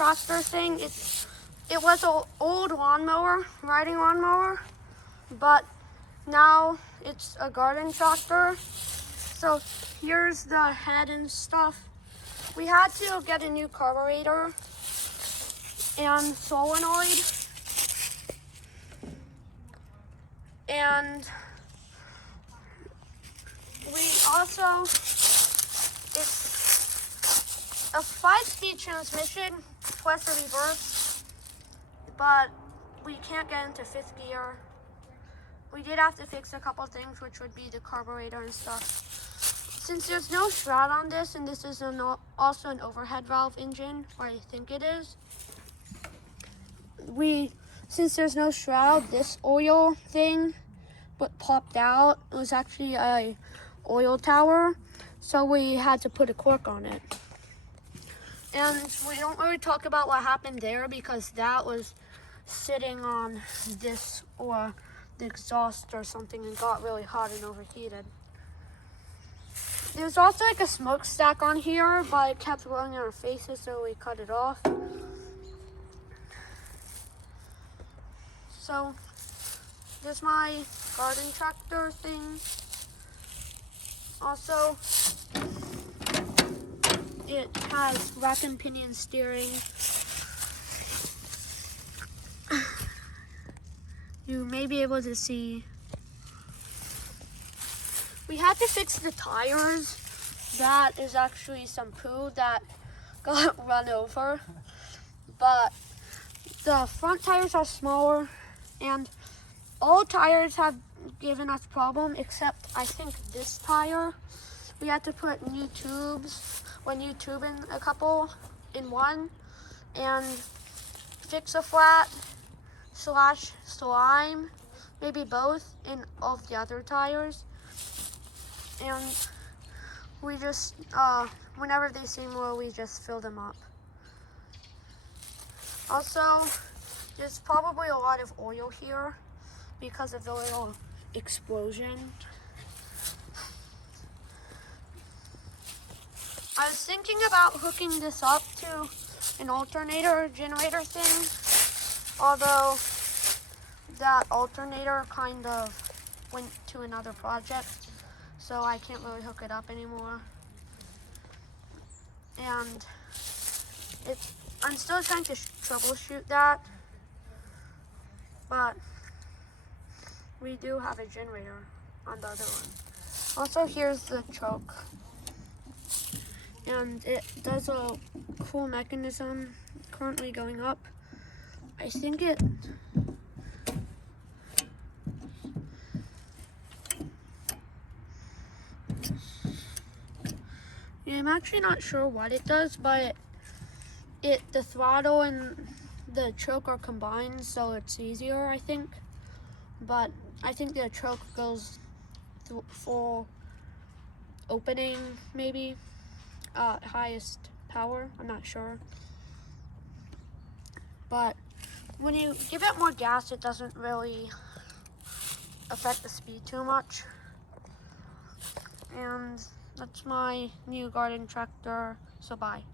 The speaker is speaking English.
tractor thing. It was an old lawnmower, riding lawnmower, but now it's a garden tractor. So here's the head and stuff. We had to get a new carburetor and solenoid. And we also, it's a 5-speed transmission plus a reverse, but we can't get into 5th gear. We did have to fix a couple things, which would be the carburetor and stuff. Since there's no shroud on this, and this is also an overhead valve engine, or I think it is, since there's no shroud, this oil thing what popped out, it was actually a oil tower, so we had to put a cork on it. And we don't really talk about what happened there because that was sitting on this or the exhaust or something and got really hot and overheated. There's also like a smokestack on here, but it kept blowing in our faces, so we cut it off. So there's my garden tractor thing. Also, it has rack and pinion steering. You may be able to see. We had to fix the tires. That is actually some poo that got run over. But the front tires are smaller, and all tires have given us problem except I think this tire. We had to put new tubes, new tube in a couple in one, and fix a flat / slime, maybe both, in all of the other tires. And we just, whenever they seem low, we just fill them up. Also, there's probably a lot of oil here because of the little explosion. I was thinking about hooking this up to an alternator generator thing, although that alternator kind of went to another project, so I can't really hook it up anymore. And I'm still trying to troubleshoot that, but we do have a generator on the other one. Also, here's the choke. And it does a cool mechanism currently going up. I think it... Yeah, I'm actually not sure what it does, but the throttle and the choke are combined, so it's easier, I think. But I think the choke goes full opening, maybe. Highest power, I'm not sure. But when you give it more gas, it doesn't really affect the speed too much. And that's my new garden tractor, so bye.